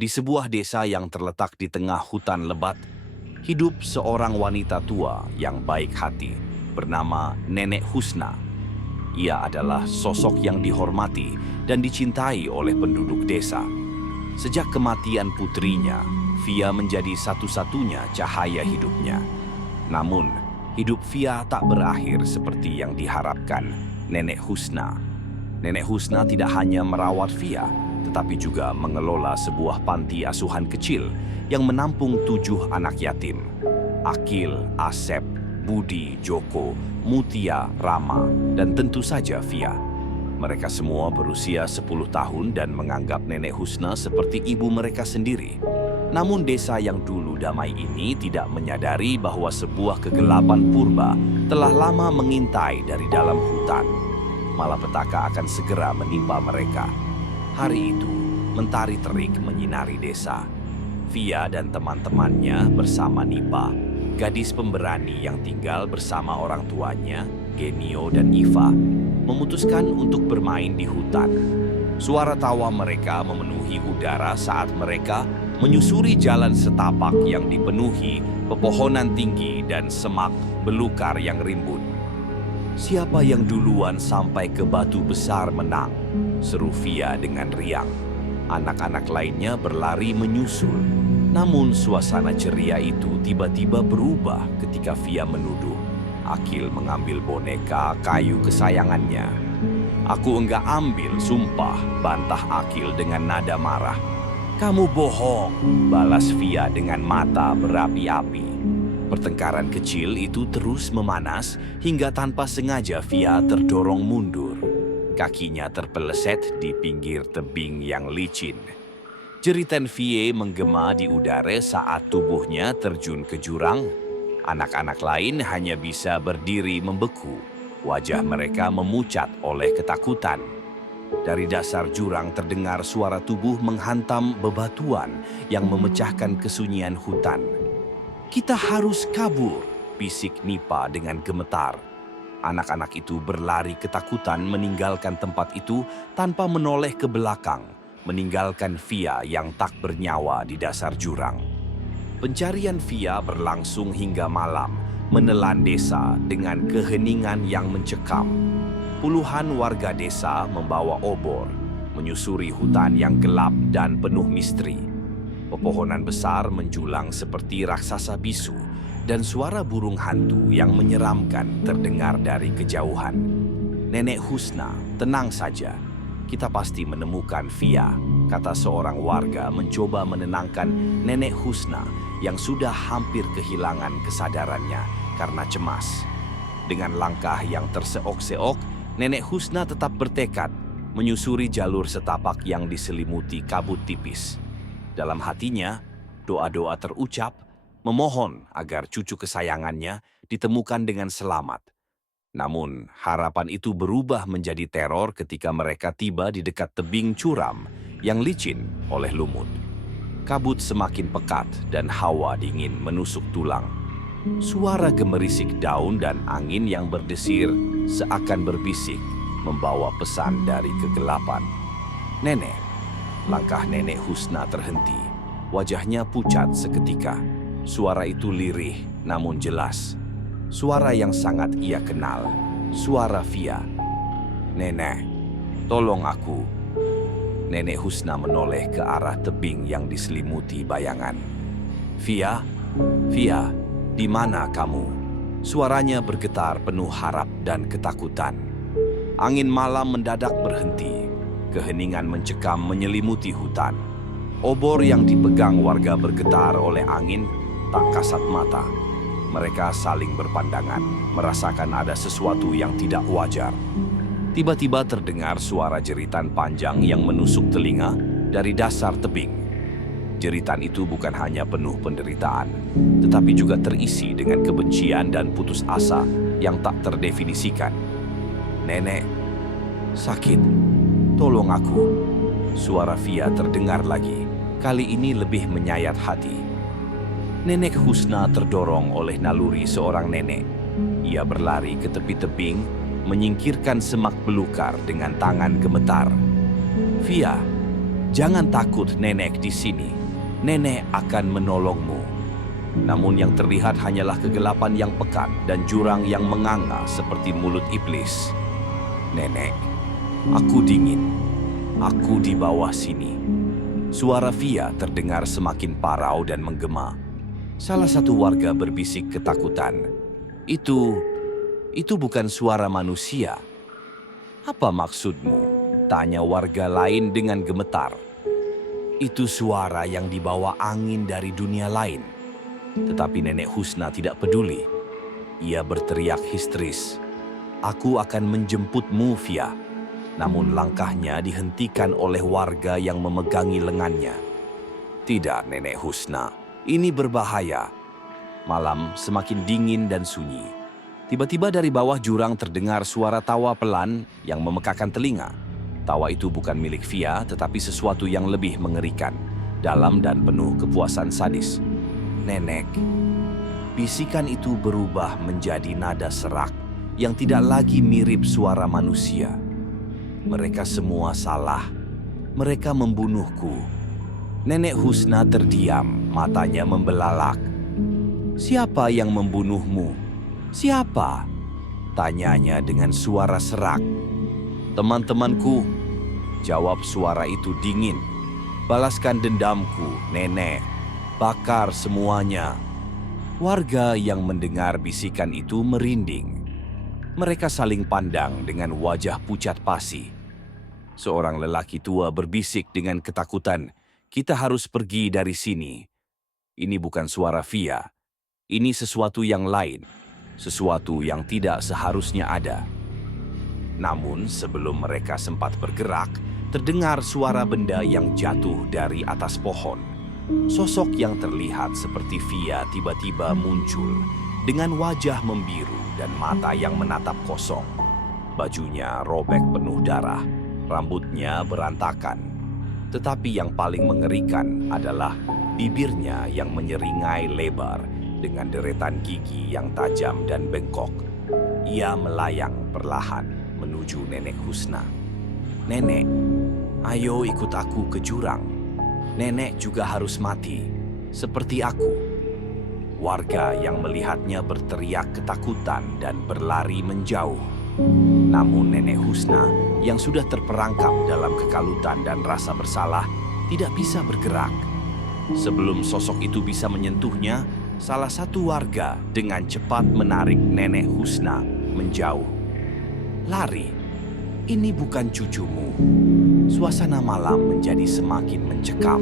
Di sebuah desa yang terletak di tengah hutan lebat, hidup seorang wanita tua yang baik hati bernama Nenek Husna. Ia adalah sosok yang dihormati dan dicintai oleh penduduk desa. Sejak kematian putrinya, Via menjadi satu-satunya cahaya hidupnya. Namun, hidup Via tak berakhir seperti yang diharapkan Nenek Husna. Nenek Husna tidak hanya merawat Via, tetapi juga mengelola sebuah panti asuhan kecil yang menampung 7 anak yatim. Akil, Asep, Budi, Joko, Mutia, Rama, dan tentu saja Via. Mereka semua berusia 10 tahun dan menganggap Nenek Husna seperti ibu mereka sendiri. Namun desa yang dulu damai ini tidak menyadari bahwa sebuah kegelapan purba telah lama mengintai dari dalam hutan. Malapetaka akan segera menimpa mereka. Hari itu, mentari terik menyinari desa. Via dan teman-temannya bersama Nipa, gadis pemberani yang tinggal bersama orang tuanya, Genio dan Iva, memutuskan untuk bermain di hutan. Suara tawa mereka memenuhi udara saat mereka menyusuri jalan setapak yang dipenuhi pepohonan tinggi dan semak belukar yang rimbun. "Siapa yang duluan sampai ke batu besar menang," seru Via dengan riang. Anak-anak lainnya berlari menyusul. Namun suasana ceria itu tiba-tiba berubah ketika Via menuduh Akil mengambil boneka kayu kesayangannya. "Aku enggak ambil, sumpah," bantah Akil dengan nada marah. "Kamu bohong," balas Via dengan mata berapi-api. Pertengkaran kecil itu terus memanas hingga tanpa sengaja Via terdorong mundur. Kakinya terpeleset di pinggir tebing yang licin. Jeritan Vie menggema di udara saat tubuhnya terjun ke jurang. Anak-anak lain hanya bisa berdiri membeku. Wajah mereka memucat oleh ketakutan. Dari dasar jurang terdengar suara tubuh menghantam bebatuan yang memecahkan kesunyian hutan. "Kita harus kabur," bisik Nipa dengan gemetar. Anak-anak itu berlari ketakutan meninggalkan tempat itu tanpa menoleh ke belakang, meninggalkan Via yang tak bernyawa di dasar jurang. Pencarian Via berlangsung hingga malam, menelan desa dengan keheningan yang mencekam. Puluhan warga desa membawa obor, menyusuri hutan yang gelap dan penuh misteri. Pepohonan besar menjulang seperti raksasa bisu, dan suara burung hantu yang menyeramkan terdengar dari kejauhan. "Nenek Husna, tenang saja. Kita pasti menemukan Via," kata seorang warga mencoba menenangkan Nenek Husna yang sudah hampir kehilangan kesadarannya karena cemas. Dengan langkah yang terseok-seok, Nenek Husna tetap bertekad menyusuri jalur setapak yang diselimuti kabut tipis. Dalam hatinya, doa-doa terucap, memohon agar cucu kesayangannya ditemukan dengan selamat. Namun, harapan itu berubah menjadi teror ketika mereka tiba di dekat tebing curam yang licin oleh lumut. Kabut semakin pekat dan hawa dingin menusuk tulang. Suara gemerisik daun dan angin yang berdesir seakan berbisik, membawa pesan dari kegelapan. "Nenek." Langkah Nenek Husna terhenti. Wajahnya pucat seketika. Suara itu lirih namun jelas. Suara yang sangat ia kenal. Suara Via. "Nenek, tolong aku." Nenek Husna menoleh ke arah tebing yang diselimuti bayangan. "Via, Via, di mana kamu?" Suaranya bergetar penuh harap dan ketakutan. Angin malam mendadak berhenti. Keheningan mencekam menyelimuti hutan. Obor yang dipegang warga bergetar oleh angin tak kasat mata. Mereka saling berpandangan, merasakan ada sesuatu yang tidak wajar. Tiba-tiba terdengar suara jeritan panjang yang menusuk telinga dari dasar tebing. Jeritan itu bukan hanya penuh penderitaan, tetapi juga terisi dengan kebencian dan putus asa yang tak terdefinisikan. "Nenek, sakit, tolong aku." Suara Via terdengar lagi, kali ini lebih menyayat hati. Nenek Husna terdorong oleh naluri seorang nenek. Ia berlari ke tepi tebing, menyingkirkan semak belukar dengan tangan gemetar. "Via, Jangan takut nenek di sini. Nenek akan menolongmu. Namun yang terlihat hanyalah kegelapan yang pekat dan jurang yang menganga seperti mulut iblis. Nenek, aku dingin. Aku di bawah sini. Suara Via terdengar semakin parau dan menggema. Salah satu warga berbisik ketakutan. Itu bukan suara manusia. Apa maksudmu? Tanya warga lain dengan gemetar. Itu suara yang dibawa angin dari dunia lain. Tetapi Nenek Husna tidak peduli. Ia berteriak histeris. Aku akan menjemputmu, Via. Namun langkahnya dihentikan oleh warga yang memegangi lengannya. Tidak, Nenek Husna. Ini berbahaya. Malam semakin dingin dan sunyi. Tiba-tiba dari bawah jurang terdengar suara tawa pelan yang memekakan telinga. Tawa itu bukan milik Via, tetapi sesuatu yang lebih mengerikan, dalam dan penuh kepuasan sadis. Nenek, bisikan itu berubah menjadi nada serak yang tidak lagi mirip suara manusia. Mereka semua salah. Mereka membunuhku. Nenek Husna terdiam, matanya membelalak. Siapa yang membunuhmu? Siapa? Tanyanya dengan suara serak. Teman-temanku, jawab suara itu dingin. Balaskan dendamku, nenek. Bakar semuanya. Warga yang mendengar bisikan itu merinding. Mereka saling pandang dengan wajah pucat pasi. Seorang lelaki tua berbisik dengan ketakutan, "Kita harus pergi dari sini. Ini bukan suara Via. Ini sesuatu yang lain. Sesuatu yang tidak seharusnya ada." Namun sebelum mereka sempat bergerak, terdengar suara benda yang jatuh dari atas pohon. Sosok yang terlihat seperti Via tiba-tiba muncul dengan wajah membiru dan mata yang menatap kosong. Bajunya robek penuh darah, rambutnya berantakan. Tetapi yang paling mengerikan adalah bibirnya yang menyeringai lebar dengan deretan gigi yang tajam dan bengkok. Ia melayang perlahan menuju Nenek Husna. "Nenek, ayo ikut aku ke jurang. Nenek juga harus mati, seperti aku." Warga yang melihatnya berteriak ketakutan dan berlari menjauh. Namun Nenek Husna yang sudah terperangkap dalam kekalutan dan rasa bersalah tidak bisa bergerak. Sebelum sosok itu bisa menyentuhnya, salah satu warga dengan cepat menarik Nenek Husna menjauh. "Lari, ini bukan cucumu." Suasana malam menjadi semakin mencekam.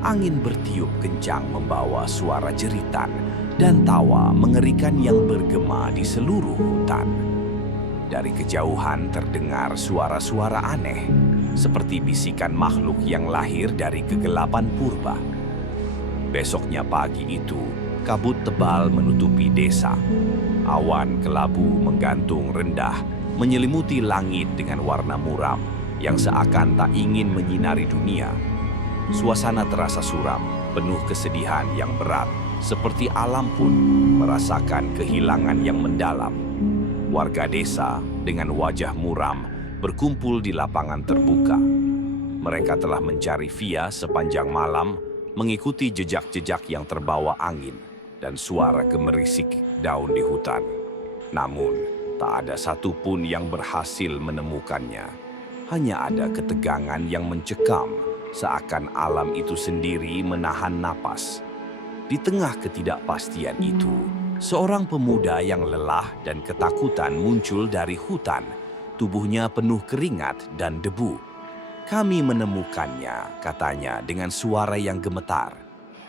Angin bertiup kencang membawa suara jeritan dan tawa mengerikan yang bergema di seluruh hutan. Dari kejauhan terdengar suara-suara aneh, seperti bisikan makhluk yang lahir dari kegelapan purba. Besoknya pagi itu, kabut tebal menutupi desa. Awan kelabu menggantung rendah, menyelimuti langit dengan warna muram yang seakan tak ingin menyinari dunia. Suasana terasa suram, penuh kesedihan yang berat, seperti alam pun merasakan kehilangan yang mendalam. Warga desa dengan wajah muram berkumpul di lapangan terbuka. Mereka telah mencari Via sepanjang malam, mengikuti jejak-jejak yang terbawa angin dan suara gemerisik daun di hutan. Namun, tak ada satupun yang berhasil menemukannya. Hanya ada ketegangan yang mencekam, seakan alam itu sendiri menahan napas. Di tengah ketidakpastian itu, seorang pemuda yang lelah dan ketakutan muncul dari hutan. Tubuhnya penuh keringat dan debu. "Kami menemukannya," katanya dengan suara yang gemetar.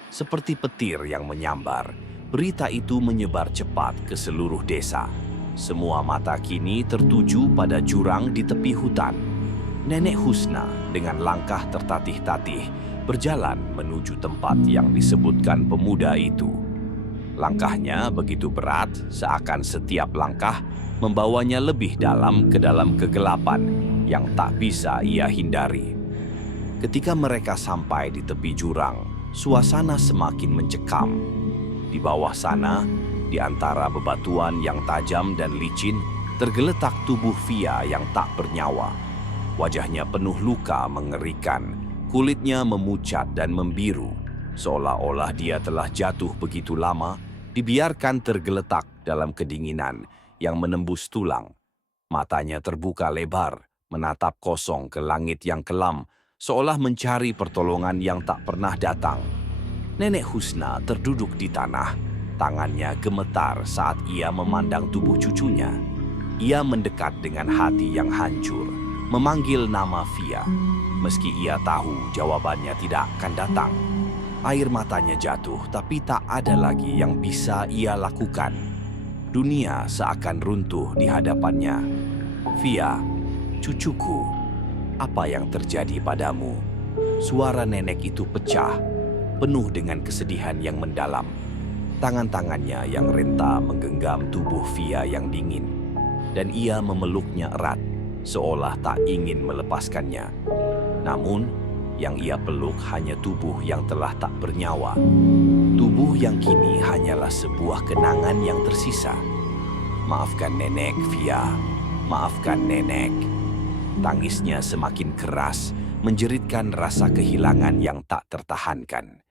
Seperti petir yang menyambar, berita itu menyebar cepat ke seluruh desa. Semua mata kini tertuju pada jurang di tepi hutan. Nenek Husna dengan langkah tertatih-tatih berjalan menuju tempat yang disebutkan pemuda itu. Langkahnya begitu berat, seakan setiap langkah membawanya lebih dalam ke dalam kegelapan yang tak bisa ia hindari. Ketika mereka sampai di tepi jurang, suasana semakin mencekam. Di bawah sana, di antara bebatuan yang tajam dan licin, tergeletak tubuh Via yang tak bernyawa. Wajahnya penuh luka mengerikan, Kulitnya memucat dan membiru, seolah-olah dia telah jatuh begitu lama, dibiarkan tergeletak dalam kedinginan yang menembus tulang. Matanya terbuka lebar, menatap kosong ke langit yang kelam, seolah mencari pertolongan yang tak pernah datang. Nenek Husna terduduk di tanah, tangannya gemetar saat ia memandang tubuh cucunya. Ia mendekat dengan hati yang hancur, memanggil nama Fia. Meski ia tahu jawabannya tidak akan datang. Air matanya jatuh, tapi tak ada lagi yang bisa ia lakukan. Dunia seakan runtuh di hadapannya. Fia, cucuku, apa yang terjadi padamu? Suara nenek itu pecah, penuh dengan kesedihan yang mendalam. Tangan-tangannya yang renta menggenggam tubuh Fia yang dingin, dan ia memeluknya erat, seolah tak ingin melepaskannya. Namun, yang ia peluk hanya tubuh yang telah tak bernyawa. Tubuh yang kini hanyalah sebuah kenangan yang tersisa. Maafkan nenek, Fia. Maafkan nenek. Tangisnya semakin keras, menjeritkan rasa kehilangan yang tak tertahankan.